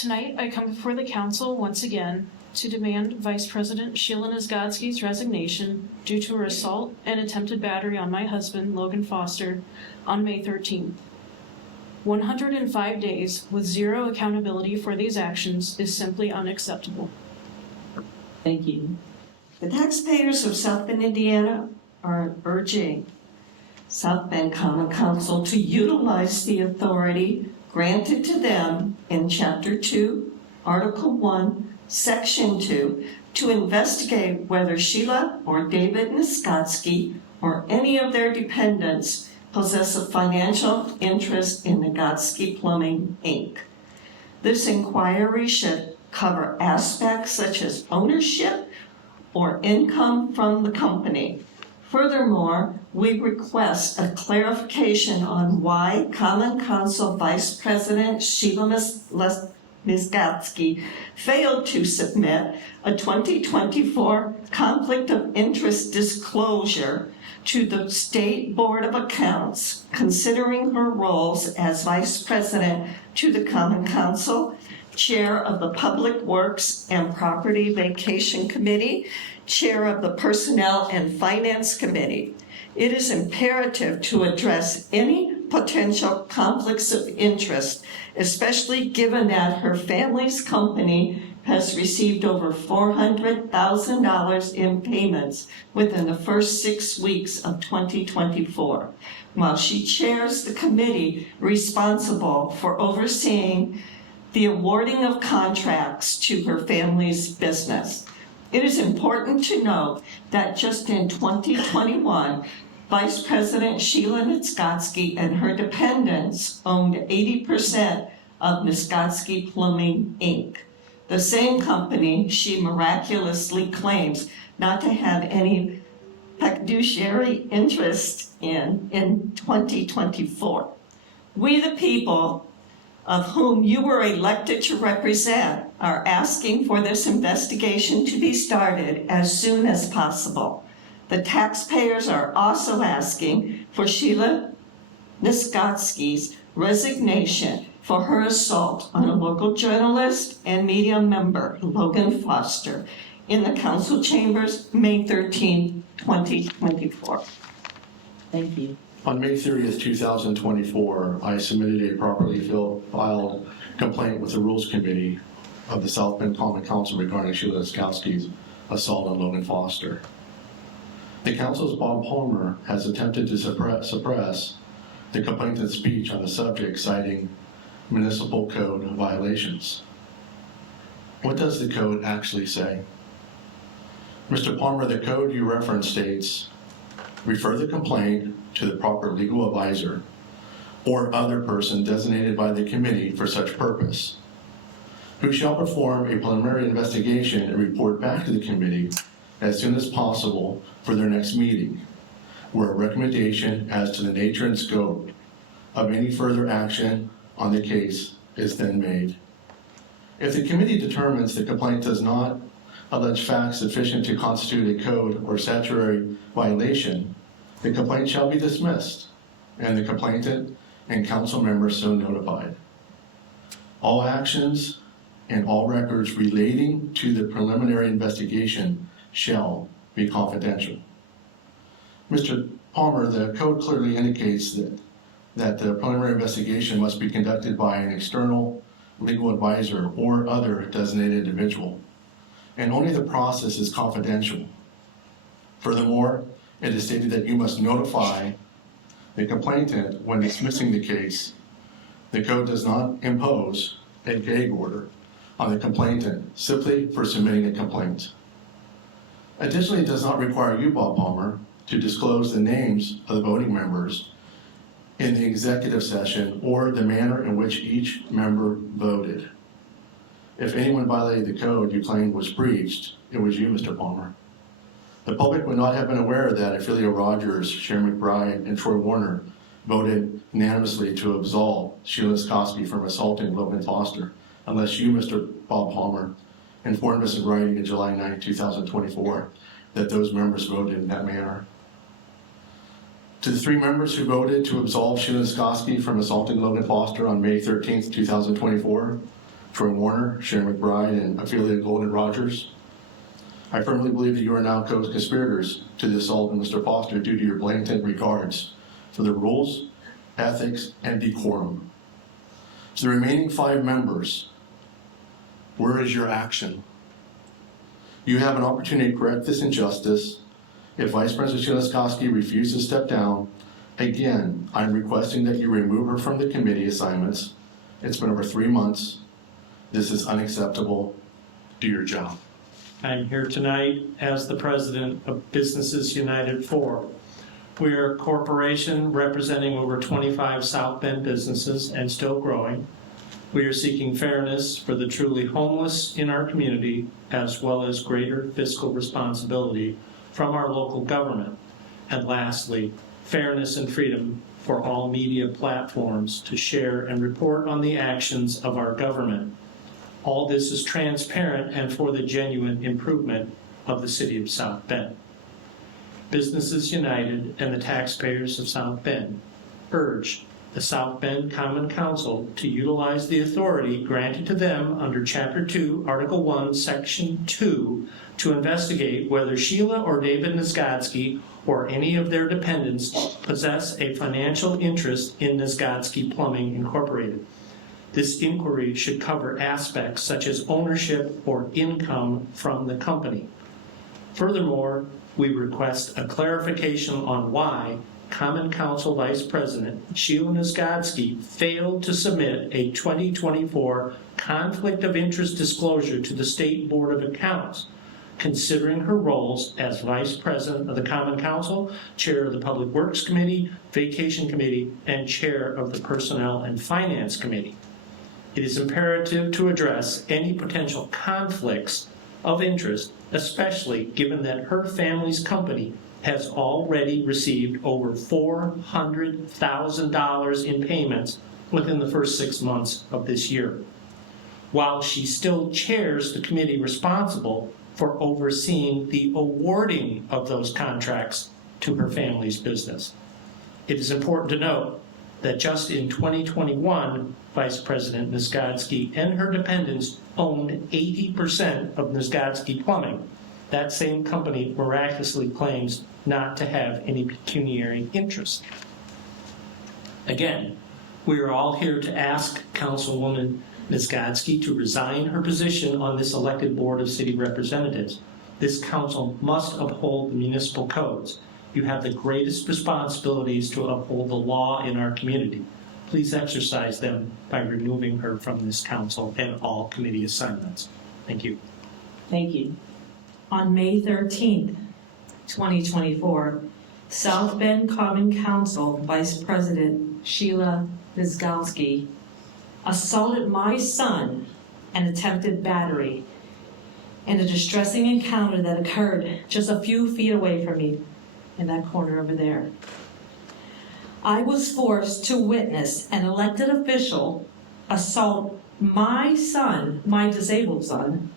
Tonight, I come before the council once again to demand Vice President Sheila Nizgodsky's resignation due to her assault and attempted battery on my husband, Logan Foster, on May 13th. 105 days with zero accountability for these actions is simply unacceptable. Thank you. The taxpayers of South Bend, Indiana are urging South Bend Common Council to utilize the authority granted to them in Chapter 2, Article 1, Section 2, to investigate whether Sheila or David Nizgodsky or any of their dependents possess a financial interest in Nizgodsky Plumbing, Inc. This inquiry should cover aspects such as ownership or income from the company. Furthermore, we request a clarification on why Common Council Vice President Sheila Nizgodsky failed to submit a 2024 conflict of interest disclosure to the State Board of Accounts, considering her roles as Vice President to the Common Council, Chair of the Public Works and Property Vacation Committee, Chair of the Personnel and Finance Committee. It is imperative to address any potential conflicts of interest, especially given that her family's company has received over $400,000 in payments within the first 6 weeks of 2024, while she chairs the committee responsible for overseeing the awarding of contracts to her family's business. It is important to note that just in 2021, Vice President Sheila Nizgodsky and her dependents owned 80% of Nizgodsky Plumbing, Inc., the same company she miraculously claims not to have any fiduciary interest in 2024. We, the people of whom you were elected to represent, are asking for this investigation to be started as soon as possible. The taxpayers are also asking for Sheila Nizgodsky's resignation for her assault on a local journalist and media member, Logan Foster, in the council chambers, May 13, 2024. Thank you. On May 30th, 2024, I submitted a properly filed complaint with the Rules Committee of the South Bend Common Council regarding Sheila Nizgodsky's assault on Logan Foster. The council's Bob Palmer has attempted to suppress the complainant's speech on the subject, citing municipal code violations. What does the code actually say? Mr. Palmer, the code you referenced states, refer the complaint to the proper legal advisor or other person designated by the committee for such purpose, who shall perform a preliminary investigation and report back to the committee as soon as possible for their next meeting, where a recommendation as to the nature and scope of any further action on the case is then made. If the committee determines the complaint does not allege facts sufficient to constitute a code or statutory violation, the complaint shall be dismissed, and the complainant and council members so notified. All actions and all records relating to the preliminary investigation shall be confidential. Mr. Palmer, the code clearly indicates that the preliminary investigation must be conducted by an external legal advisor or other designated individual, and only the process is confidential. Furthermore, it is stated that you must notify the complainant when dismissing the case. The code does not impose a gag order on the complainant simply for submitting a complaint. Additionally, it does not require you, Bob Palmer, to disclose the names of the voting members in the executive session or the manner in which each member voted. If anyone violated the code you claimed was breached, it was you, Mr. Palmer. The public would not have been aware that Ophelia Rogers, Sharon McBride, and Troy Warner voted unanimously to absolve Sheila Nizgodsky from assaulting Logan Foster, unless you, Mr. Bob Palmer, informed us in writing on July 9, 2024, that those members voted in that manner. To the 3 members who voted to absolve Sheila Nizgodsky from assaulting Logan Foster on May 13, 2024, Troy Warner, Sharon McBride, and affiliate Golden Rogers. I firmly believe that you are now co-conspirators to the assault of Mr. Foster due to your blatant regards for the rules, ethics, and decorum. To the remaining 5 members, where is your action? You have an opportunity to correct this injustice. If Vice President Sheila Skowski refuses to step down, again, I'm requesting that you remove her from the committee assignments. It's been over 3 months. This is unacceptable. Do your job. I'm here tonight as the president of Businesses United 4. We are a corporation representing over 25 South Bend businesses and still growing. We are seeking fairness for the truly homeless in our community, as well as greater fiscal responsibility from our local government. And lastly, fairness and freedom for all media platforms to share and report on the actions of our government. All this is transparent and for the genuine improvement of the city of South Bend. Businesses United and the taxpayers of South Bend urge the South Bend Common Council to utilize the authority granted to them under Chapter 2, Article 1, Section 2, to investigate whether Sheila or David Niezgodski or any of their dependents possess a financial interest in Niezgodski Plumbing Incorporated. This inquiry should cover aspects such as ownership or income from the company. Furthermore, we request a clarification on why Common Council Vice President Sheila Niezgodski failed to submit a 2024 Conflict of Interest disclosure to the State Board of Accounts, considering her roles as Vice President of the Common Council, Chair of the Public Works Committee, Vacation Committee, and Chair of the Personnel and Finance Committee. It is imperative to address any potential conflicts of interest, especially given that her family's company has already received over $400,000 in payments within the first 6 months of this year, while she still chairs the committee responsible for overseeing the awarding of those contracts to her family's business. It is important to note that just in 2021, Vice President Niezgodski and her dependents owned 80% of Niezgodski Plumbing. That same company miraculously claims not to have any pecuniary interest. Again, we are all here to ask Councilwoman Niezgodski to resign her position on this elected board of city representatives. This council must uphold the municipal codes. You have the greatest responsibilities to uphold the law in our community. Please exercise them by removing her from this council and all committee assignments. Thank you. Thank you. On May 13th, 2024, South Bend Common Council Vice President Sheila Niezgodski assaulted my son and attempted battery in a distressing encounter that occurred just a few feet away from me in that corner over there. I was forced to witness an elected official assault my son, my disabled son.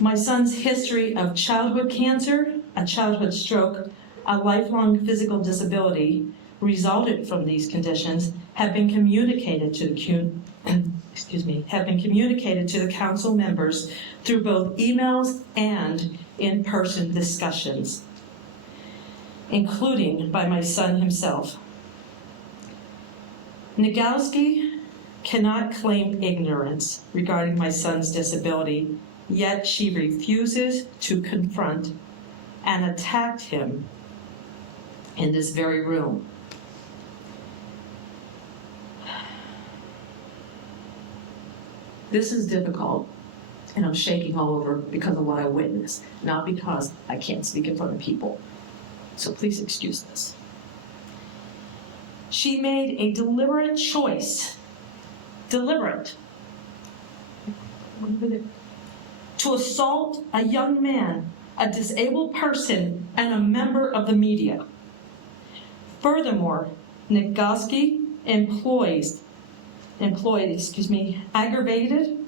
My son's history of childhood cancer, a childhood stroke, a lifelong physical disability resulted from these conditions have been communicated to the council members through both emails and in-person discussions, including by my son himself. Niezgodski cannot claim ignorance regarding my son's disability, yet she refuses to confront and attacked him in this very room. This is difficult, and I'm shaking all over because of what I witnessed, not because I can't speak in front of people. So please excuse this. She made a deliberate choice, to assault a young man, a disabled person, and a member of the media. Furthermore, Niezgodski employed aggravated,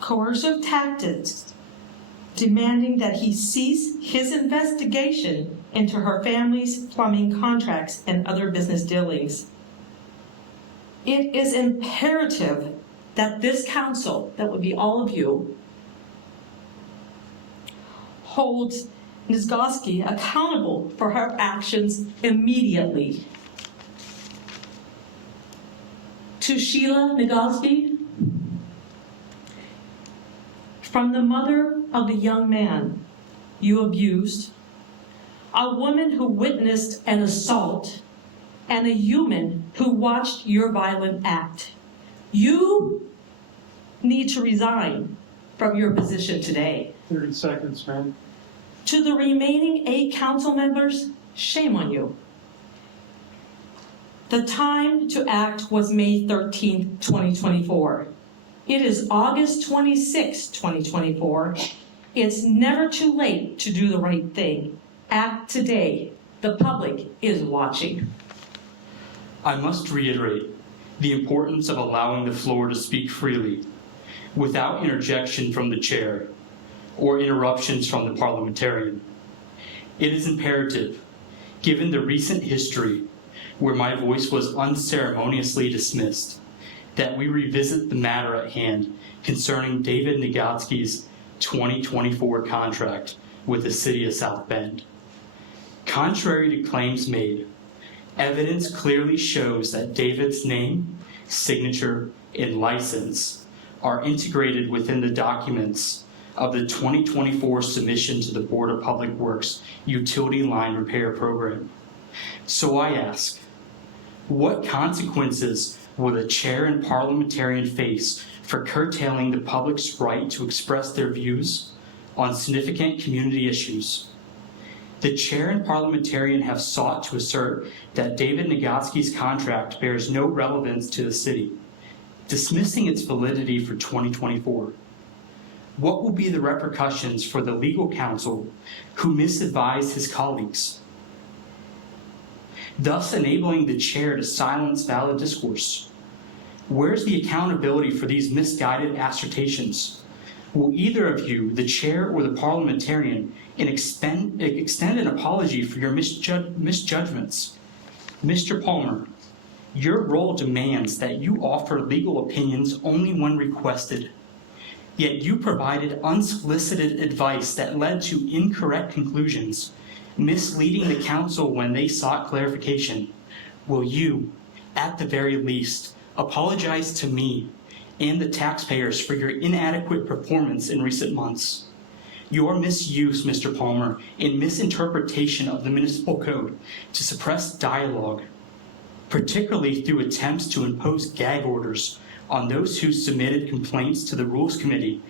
coercive tactics demanding that he cease his investigation into her family's plumbing contracts and other business dealings. It is imperative that this council, that would be all of you, holds Ms. Goski accountable for her actions immediately. To Sheila Nagoski, from the mother of the young man you abused, a woman who witnessed an assault, and a human who watched your violent act, you need to resign from your position today. 30 seconds, ma'am. To the remaining 8 council members, shame on you. The time to act was May 13th, 2024. It is August 26th, 2024. It's never too late to do the right thing. Act today. The public is watching. I must reiterate the importance of allowing the floor to speak freely, without interjection from the chair or interruptions from the parliamentarian. It is imperative, given the recent history where my voice was unceremoniously dismissed, that we revisit the matter at hand concerning David Nagoski's 2024 contract with the City of South Bend. Contrary to claims made, evidence clearly shows that David's name, signature, and license are integrated within the documents of the 2024 submission to the Board of Public Works Utility Line Repair Program. So I ask, what consequences will the chair and parliamentarian face for curtailing the public's right to express their views on significant community issues? The chair and parliamentarian have sought to assert that David Nagoski's contract bears no relevance to the city, dismissing its validity for 2024. What will be the repercussions for the legal counsel who misadvised his colleagues, thus enabling the chair to silence valid discourse? Where's the accountability for these misguided assertions? Will either of you, the chair or the parliamentarian, extend an apology for your misjudgments? Mr. Palmer, your role demands that you offer legal opinions only when requested. Yet you provided unsolicited advice that led to incorrect conclusions, misleading the council when they sought clarification. Will you, at the very least, apologize to me and the taxpayers for your inadequate performance in recent months? Your misuse, Mr. Palmer, and misinterpretation of the municipal code to suppress dialogue, particularly through attempts to impose gag orders on those who submitted complaints to the Rules Committee,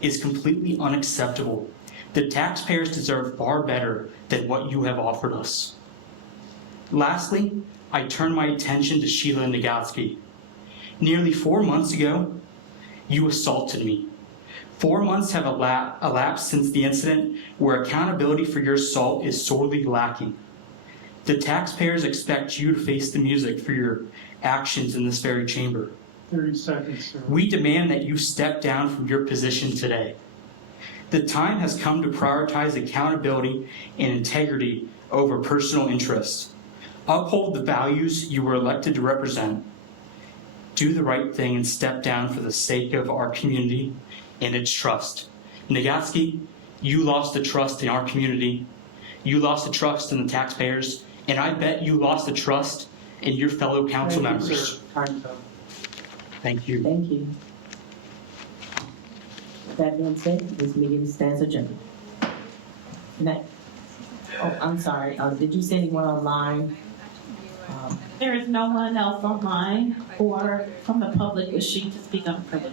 is completely unacceptable. The taxpayers deserve far better than what you have offered us. Lastly, I turn my attention to Sheila Nagoski. Nearly 4 months ago, you assaulted me. 4 months have elapsed since the incident where accountability for your assault is sorely lacking. The taxpayers expect you to face the music for your actions in this very chamber. 30 seconds, sir. We demand that you step down from your position today. The time has come to prioritize accountability and integrity over personal interests. Uphold the values you were elected to represent. Do the right thing and step down for the sake of our community and its trust. Nagoski, you lost the trust in our community. You lost the trust in the taxpayers, and I bet you lost the trust in your fellow council Thank you, members. sir. Time's up. Thank you. Thank you. That being said, this meeting stands adjourned. Good night. Oh, I'm sorry. Did you say anyone online? There is no one else online or from the public wishing to speak on privilege.